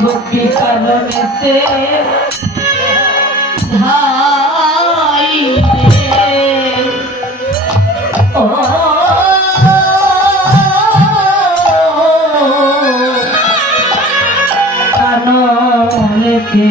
গোপী কাননেতে ধাই ও কাননেতে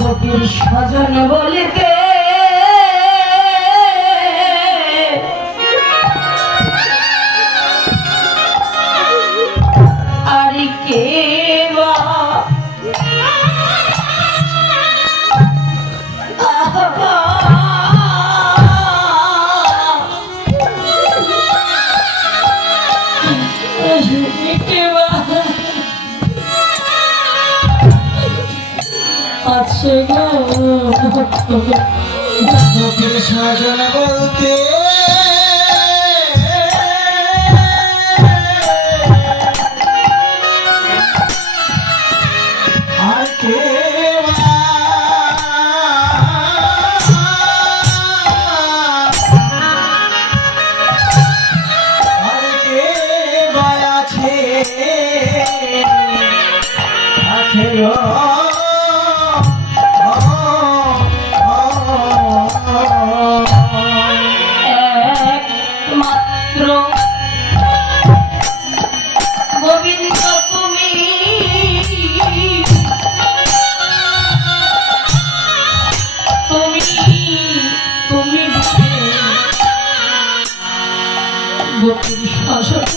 গোপীর স্বজন বলিতে আর কে বা আছে গো গোপীর স্বজন বলতে আর কে আছে আছে গো একমাত্র গোবিন্দ তুমি তুমি তুমি গোপীর শাসন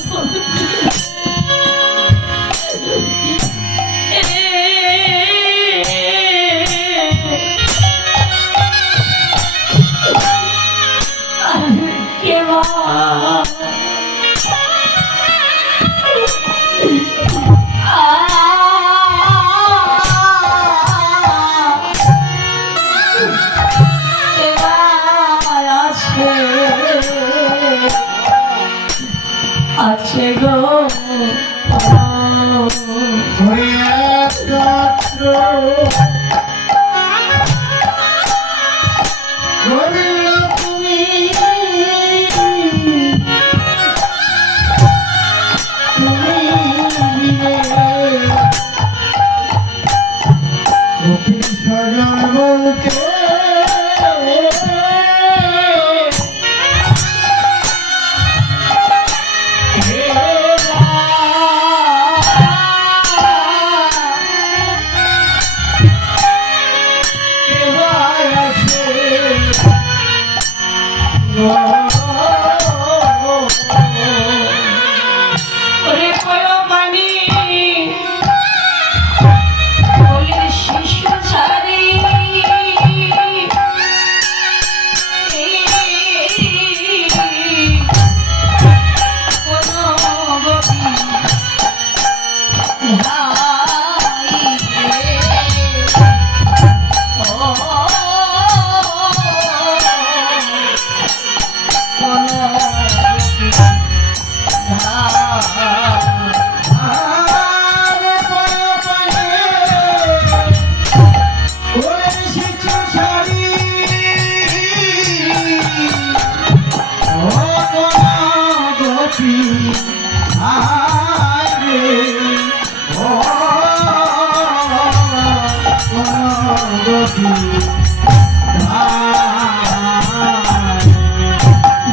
আছে গো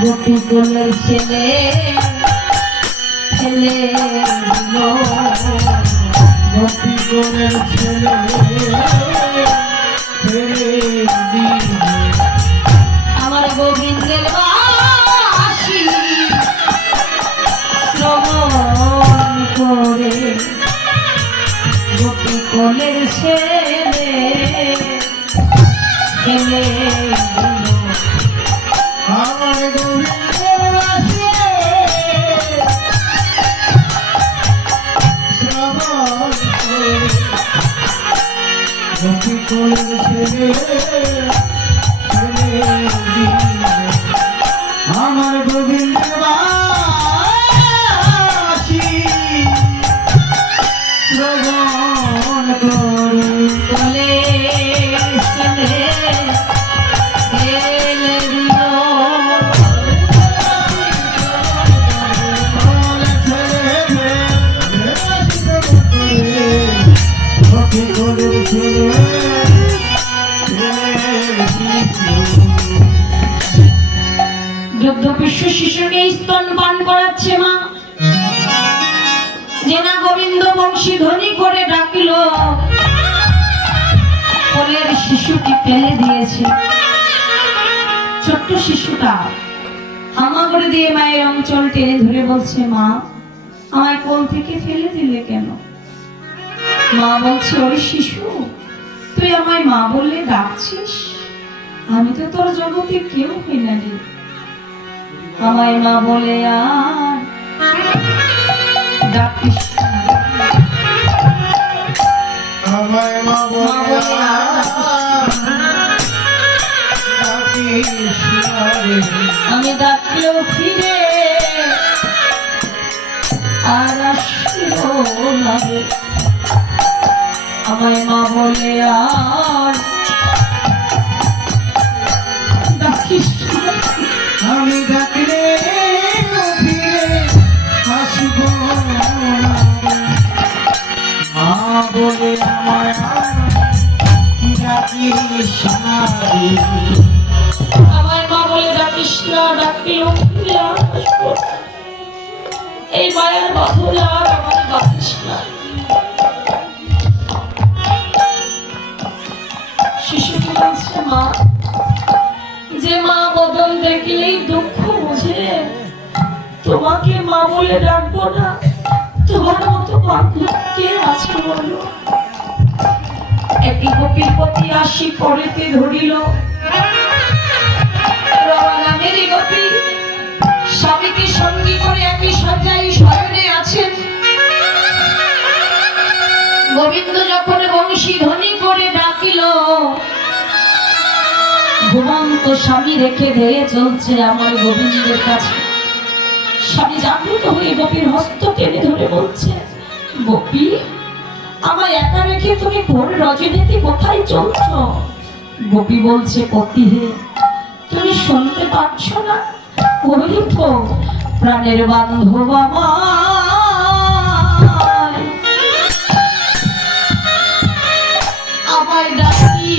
গোপী কোলের ছেলে ছেলে গোপী কোলের কোলের ছেলে ছেড়ে দিবে। আমার গোবিন্দের বাসি শ্রবণ করে গোপী কোলের ছেলে খেলে আমার গোবিন্দের বাসি শ্রবণ করে গোপী কোলের ছেলে ছেড়ে দিবে। আমার গোবিন্দের বাসি শ্রবণ করে কোলে ছেলে খেলে দিল বিশ্ব শিশুকে স্তন পান করাচ্ছে মা, যে না গোবিন্দ বংশী ধ্বনি করে ডাকিল, কোলের শিশুটি ফেলে দিয়েছে। ছোট্ট শিশুটা হামাগুড়ি দিয়ে মায়ের অঞ্চল টেনে ধরে বলছে, মা আমায় কোল থেকে ফেলে দিলে কেন? মা বলছে, ওই শিশু তুই আমায় মা বললে ডাকছিস, আমি তো তোর জগতে কেউ হই না রে। আমায় মা বলে আর ডাকিস না। আমায় মা বলে ডাকিস না রে। আমি ডাকলেও ফিরে আর আসিও না রে। আমায় মা বলে আর ডাকিস না। আমি ডাকলে ফিরে আসব না। মা বলে আমায় আর ডাকিস না রে। আমার মা বলে ডাকিস না, ডাকলেও ফিরে আর আসবো না। এই মায়ের বাঁধনে আর আমার ডাকিস না। শিশুটি বলছে, মা যে মা বদল দেখলেই দুঃখ বুঝে, তোমাকে মা বলে ডাকবো না, তোমার মতো বান্ধব কে আছে বলো? একটি গোপীর প্রতি আসি পড়েতে ধরিল, রমা নামেরই গোপী স্বামীকে সঙ্গী করে একই শয্যায় শয়নে আছেন। গোবিন্দ যখন বংশী ধ্বনি করে ডাকিল, ঘুমন্ত স্বামী রেখে ধেয়ে চলছে আমার গোবিন্দের কাছে। স্বামী জাগ্রত হয়ে গোপীর হস্ত টেনে ধরে বলছে, গোপী আমায় একা রেখে তুমি ভোর রজনীতে কোথায় চলছ? গোপী বলছে, পতি হে তুমি শুনতে পাচ্ছ না? ওই তো প্রাণের বান্ধব আমায় ডাকি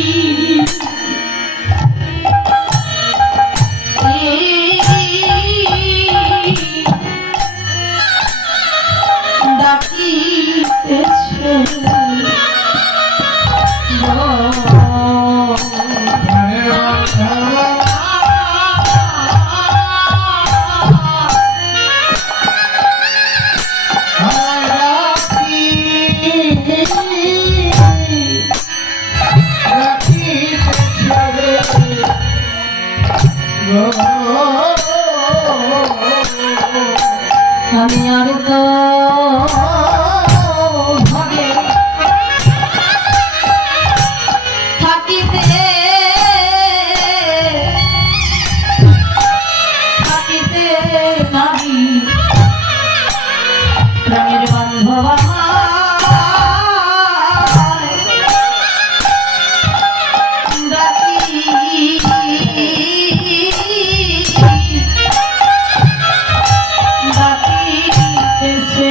ডাকিতেছে। আমি আর তো ঘরে থাকিতে থাকিতে নাহি, প্রাণের বান্ধব ডাকি ডাকিতেছে।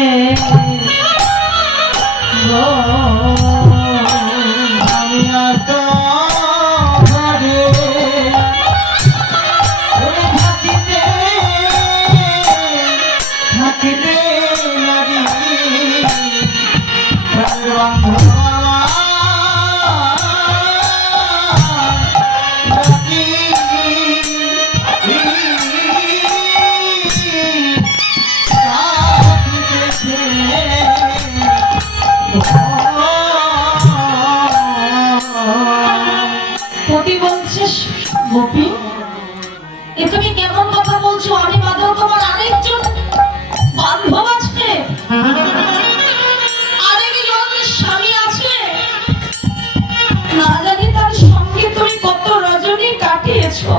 গোপী, এ তুমি কেমন কথা বলছো? আমি বাদেও তোমার আরেকজন বান্ধব আছে, আরেকজন স্বামী আছে। না জানি তার সঙ্গে তুমি কত রজনী কাটিয়েছো।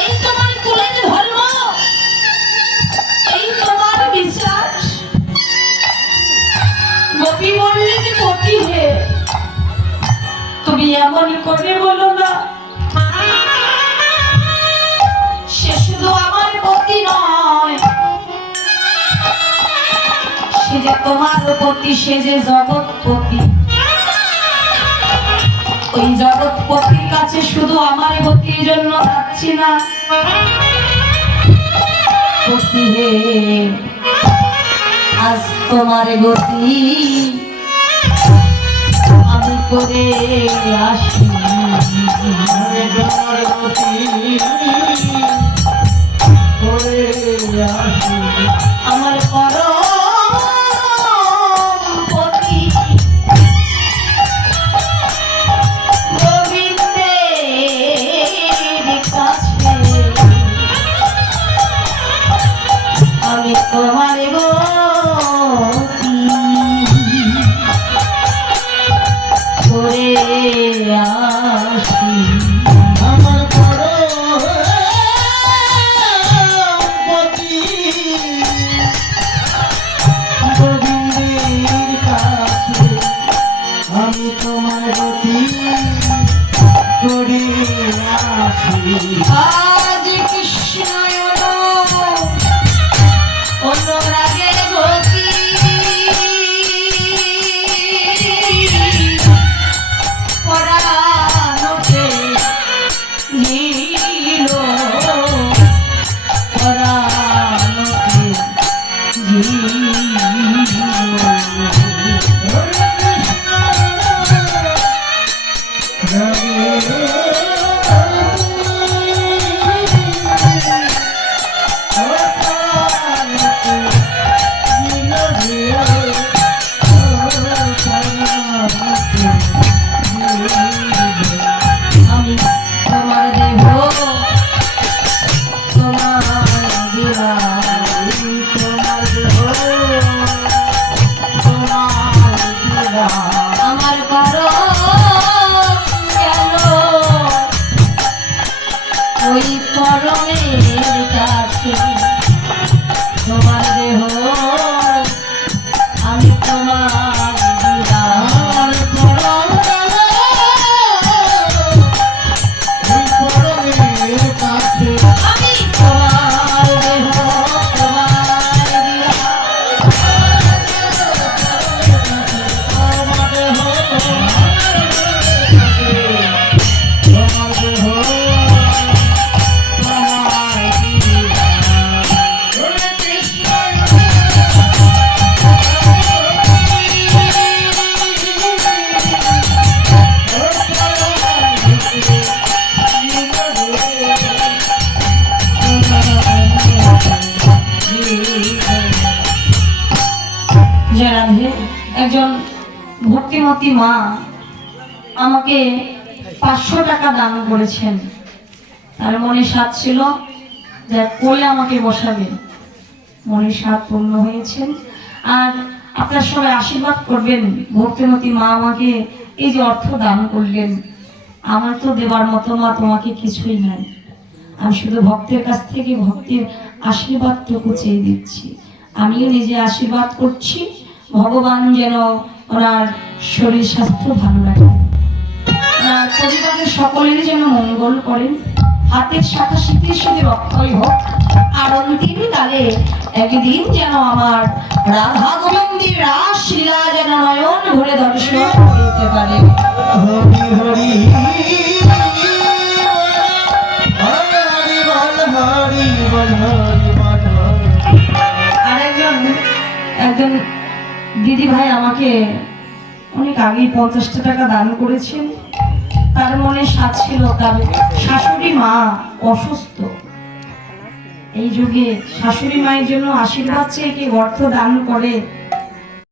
এই তোমার কুলের ধর্ম, এই তোমার বিশ্বাস। গোপী মল্লিক পতি হে, তুমি এমন করে বলো না। সে শুধু আমার পতি নয়, সে যে তোমার পতি, সে যে জগৎপতি। ওই জগৎপতির কাছে শুধু আমার পতির জন্য যাচ্ছি না। পতি হে, আজ তোমার গতি আমি করে আসি। আমি তোমার গতি করে আসি। আমার পরম পতি গোবিন্দের কাছে আমি তোমার গতি করে আসি। আমার পরম পতি গোবিন্দের কাছে আমি তোমার গতি করে আসি। আজ কৃষ্ণ অনুরাগের গতি পরাণকে নীল, পরাণকে আমি তোমার দেহ, তোমার দিলাই, তোমার দেহ, তোমার দিলাই। আমার করো গেল ওই পরমের কাছে। তোমার দেহ আমি তোমার দিলাই, পরম গেল পরমের কাছে আমি তোমার দেহ তোমার দিলাই। আমার দেহ তোমার দেহ তোমার ওরে কৃষ্ণ জয় রাধে। একজন ভক্তিমতী মা আমাকে 500 টাকা দান করেছেন। তার মনে সাধ ছিল যে কোলে আমাকে বসাবে। মনের সাধ পূর্ণ হয়েছেন। আর আপনার সবাই আশীর্বাদ করবেন। ভক্তিমতী মা আমাকে এই যে অর্থ দান করলেন, আমার তো দেবার মতো মা তোমাকে কিছুই নাই। আমি শুধু ভক্তের কাছ থেকে ভক্তির আশীর্বাদটুকু চেয়ে দিচ্ছি। আমিও নিজে আশীর্বাদ করছি, ভগবান যেন ওনার শরীর স্বাস্থ্য ভালো রাখে, ওনার পরিবারের সকলের যেন মঙ্গল করেন। হাতের শাখা শীতের সাথে রক্ষই হোক। আর অন্তিম কালে একদিন যেন আমার রাধা গোবিন্দের রাসলীলা যেন নয়ন ভরে দর্শন করতে পারে। হরি হরি হরি বল হরি বল হরি বল। আর একজন দিদি ভাই আমাকে অনেক আগেই 50টা টাকা দান করেছেন। তার মনে সাধ ছিল তার শাশুড়ি মা অসুস্থ। এই যুগে শাশুড়ি মায়ের জন্য আশীর্বাদ চেয়ে কি অর্থ দান করে